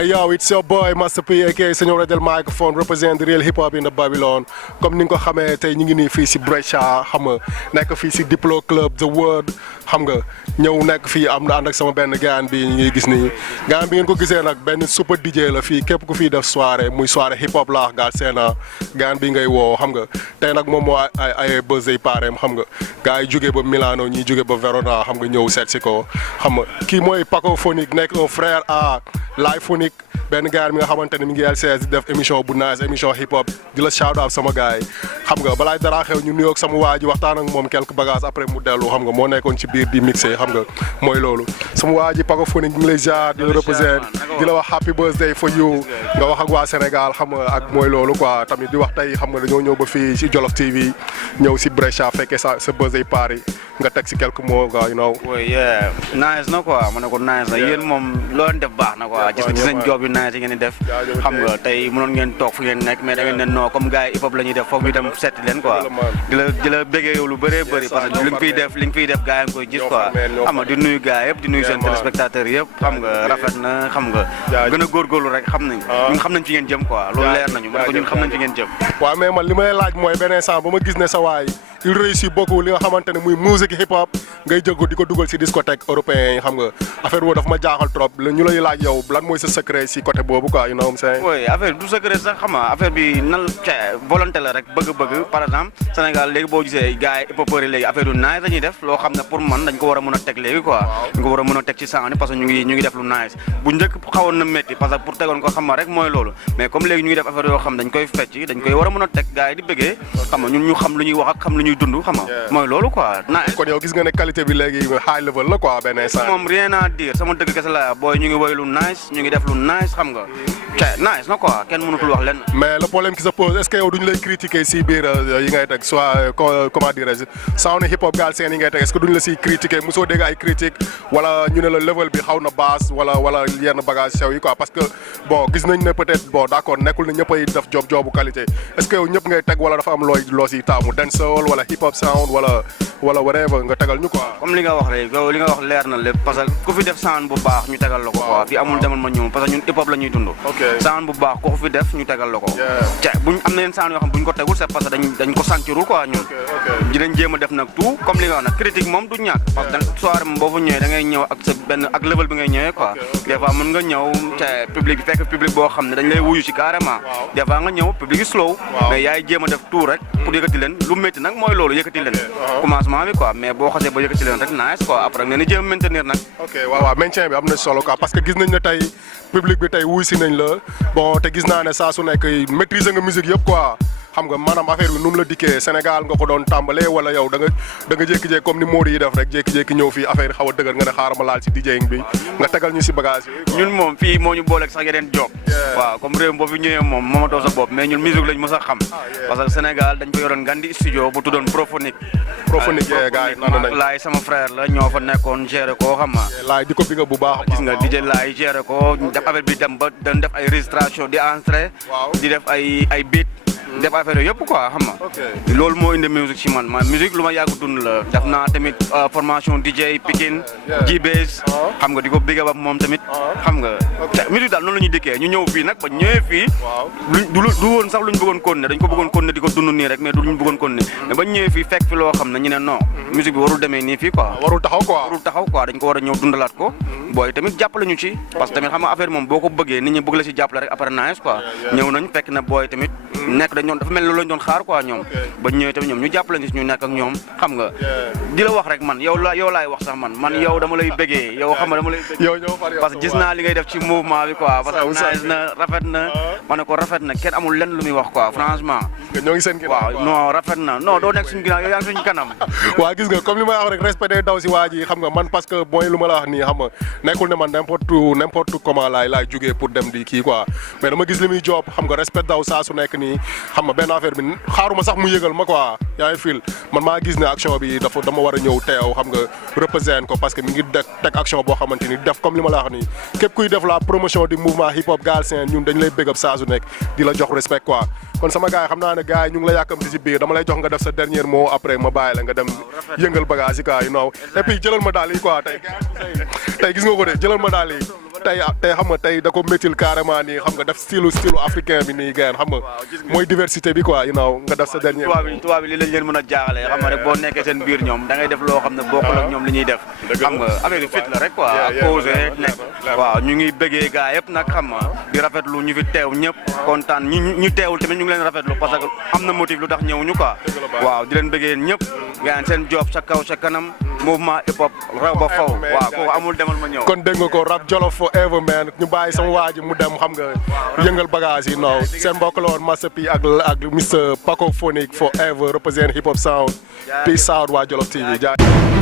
Hey yo, it's your boy Master P aka Senor del Microphone represent the real hip hop in the Babylon comme ni nga ko xamee tey ñu ngi nii fii si Brescia xam nga nekk fii si Diplo Club The World xam nga ñëw nekk fii am na ànd ak sama benn gaan bi ñu ngi gis nii gaan bi ngeen ko gisee nag benn super DJ la fii képp ku fii def soirée muy soirée hip hop laax gaal seena gaan bi ngay woo xam nga tey nag moom moo ay birthday party xam nga gars yi jógee ba Milano ñii jógee ba Verona xam nga ñëw seet si ko xam nga kii mooy Paco Phonique nekk un frère à Live Phonique benn gars mi nga xamante ne mi ngi LCS di def émission bu nice émission hip hop di la shout out sama gars yi xam nga balaay dara xew ñu nuyoog sama waa ji waxtaan ak moom quelques bagages après mu dellu xam nga moo nekkoon ci biir di mixé xam nga mooy loolu sama waa ji Paco Phonique ñu ngi lay jaar di la represent di la wax happy birthday for you nga wax ak waa Sénégal xam nga ak mooy loolu quoi tamit di wax tey xam nga dañoo ñëw ba fii ci Jolof TV ñëw si Brescia fekkee sa birthday party nga teg si quelques mots quoi you know. oui nice na quoi ma ne ko nice na yéen moom loo leen def baax na quoi gis nañ job yu nice yi ngeen di def xam nga tey mënoon ngeen toog fu ngeen nekk mais da ngeen ne non comme gars yi hip hop la ñuy def foog ñu dem seeti leen quoi di la bëggee yow lu bëree bëri parce que li nga fiy def gars yi nga koy gis quoi xam nga di nuyu gars yëpp di nuyu seen téléspectateurs yëpp xam nga rafet na xam nga gën a góorgóorlu rek xam nañ ñun xam nañ fi ngeen jëm quoi loolu leer nañu ma ne ko ñun xam nañ fi ngeen jëm waaw mais man li may laaj mooy beneen sens ba ma gis ne sa waay il réussit beaucoup li nga xamante ne muy musique hip hop ngay jël ko di ko dugal si discothèque européen yi xam nga affaire boobu dafa ma jaaxal trop ñu lay laaj yow lan mooy sa secret si côté boobu quoi you know what I'm saying. oui affaire du secret sax xam nga affaire bi nan volonté la rek bëgg-bëgg par exemple Sénégal léegi boo gisee gars yi hip hopeurs yi léegi affaire du nice dañuy def loo xam ne pour man dañ ko war a mën a teg léegi quoi dañ ko war a mën a teg ci sound parce que ñu ngi def lu nice bu njëkk xawoon na métti parce que pour tegoon ko xam nga rek mooy loolu mais comme léegi ñu ngi def affaire yoo xam dañ koy fecc dañ koy war a mën a teg gars yi di bëggee xam nga ñun ñu xam lu ñuy wax ak xam lu ñuy dund xam nga mooy loolu quoi nice kon yow gis nga ne qualité bi léegi high level la quoi benn instant moom rien à dire sama dëgg kese la booy ñu ngi woy lu nice ñu ngi def lu nice xam nga nice na quoi kenn mënatul wax lenn mais le problème qui se pose est-ce que yow duñu lay critiquer si biir yi ngay teg soit comment dirais-je sound hip hop gaal seen yi ngay teg est-ce que duñu la si critiquer mosoo dégg ay critique wala ñu ne la level bi xaw na basse wala yenn bagage sew yi quoi parce que bon gis nañ ne peut-être bon d'accord nekkul ne ñëpp ay def jobu qualité est-ce que yow ñëpp ngay teg wala dafa am loo si taamu dancehall wala hip hop sound wala whatever nga tegal ñu quoi. comme li nga wax rek li nga wax leer na lépp parce que ku fi def sound bu baax ñu tegal la ko quoi fii amul demal ma ñëw parce que ñun hip hop la ñuy dund sound bu baax ku fi def ñu tegal la ko ca buñ am na yenn sound yoo xam buñ ko tegul c'est parce que dañ ko sentirul quoi ñun dinañ jéem a def nag tout comme li nga wax nag critique moom du ñàkk parce que soirée moom boo fa ñëwee da ngay ñëw ak sa benn ak level bi ngay ñëwee quoi des fois mën nga ñëw ca public bi fekk public boo xam ne dañ lay wuyu ci carrément des fois nga ñëw public slow mais yaay jéem a def tout rek pour yëkkati leen lu métti nag mooy loolu yëkkati leen commencement bi quoi mais boo xasee ba yëkkati leen rek nice quoi après nga ni jéem maintenir nag ok waaw maintien bi am na solo quoi parce que gis nañ ne tey public bi tey wuy si nañ la bon te gis naa ne saa su nekk maîtriser nga musique yëpp quoi xam nga maanaam affaire bi nu mu la dikkee Sénégal nga ko doon tàmbalee wala yow da nga jékki-jékki comme ni Modou yi def rek jékki-jékki ñëw fii affaire xaw a dëgër nga ne xaaral ma laal si DJing bi nga tegal ñu si bagage yi. ñun moom fii moo ñu booleeg sax yeneen job waaw comme réew boo fi ñëwee moom moomatoo sa bopp mais ñun musique lañ mës a xam parce que Sénégal dañ ko yoroon gandi studio bu tuddoon Prophonique gars yi naan nañ laay sama frère la ñoo fa nekkoon gérer ko xam nga laay di ko bi nga bu baax gis nga DJ laay gérer ko def affaire bi dem ba dañ def ay registration di enregistré di def ay beat def affaire yooyu yëpp quoi xam nga loolu moo indi musique ci man musique lu ma yàgg dund la def naa tamit formation DJ Pikine G-Base xam nga di ko bigga ba moom tamit xam nga musique daal noonu la ñuy dikkee ñu ñëw fii nag ba ñëwee fii du woon sax lu ñu bëggoon continuer dañ ko bëggoon continuer di ko dund nii rek mais du lu ñu bëggoon continuer mais ba ñëwee fii fekk fi loo xam ne ñu ne non musique bi warul demee nii fii quoi warul taxaw quoi dañ ko war a ñëw dundalaat ko booy tamit jàppale ñu ci parce que tamit xam nga affaire moom boo ko bëggee nit ñi bëgg la ci jàppale rek après nice quoi ñëw nañ fekk na booy tamit nekk dañ dafa mel loolu lañ doon xaar quoi ñoom ba ñëwee tamit ñoom ñu jàppale ñu ñu nekk ak ñoom xam nga di la wax rek man yow laay wax sax man yow dama lay bëggee yow xam nga dama lay bëggee parce que gis naa li ngay def ci mouvement bi quoi parce que nice na rafet na ma ne ko rafet na kenn amul lenn lu muy wax quoi franchement ñoo ngi seen ginnaaw waaw non rafet na non doo nekk suñu ginnaaw yow yaa ngi suñu kanam waaw gis nga comme li may wax rek respect day daw si waa ji xam nga man parce que mooy lu ma la wax nii xam nga nekkul ne man n'importe comment laay jógee pour dem di kii quoi mais dama gis li muy job xam nga respect daw saa su nekk nii xam nga benn affaire bi xaaruma sax mu yëgal ma quoi yaa ngi fil man maa gis ne action bi dama war a ñëw teew xam nga représente ko parce que mi ngi teg action boo xamante ni def comme li ma la wax nii képp kuy def la promotion du mouvement hip hop Galsen ñun dañ lay bég ab saa su nekk di la jox respect quoi kon sama gars yi xam naa ne gars yi ñu ngi la yàkkamti si biir dama lay jox nga def sa dernier mot après ma bàyyi la nga dem yëngal bagage yi quoi you know et puis jëlal ma daal yi quoi tey gis nga ko de jëlal ma daal yi tey xam nga tey da ko méttil carrément nii xam nga def style africain bi nii gën xam nga mooy diversité bi quoi nga def sa dernier tubaab bi li lañ leen mën a jaaxale xam nga rek boo nekkee seen biir ñoom da ngay def loo xam ne bokkul ak ñoom li ñuy def xam nga affaire bi fit la rek quoi posé nekk waaw ñu ngi bëggee gaa yëpp nag xam nga di rafetlu ñu fi teew ñëpp kontaan ñu teewul tamit ñu ngi leen rafetlu parce que am na motif lu tax ñëwuñu quoi waaw di leen bëggee ñëpp gaan seen job sa kaw sa kanam mouvement hip hop raw ba faw waaw kooku amul demal ma ñëw kon dégg nga ko rap Jolof forever man ñu bàyyi sama waa ji mu dem xam nga yëngal bagage yi non seen mbokk la woon Master P ak Mr Paco Phonic forever represent hip hop sound peace out waa Jolof TV jaay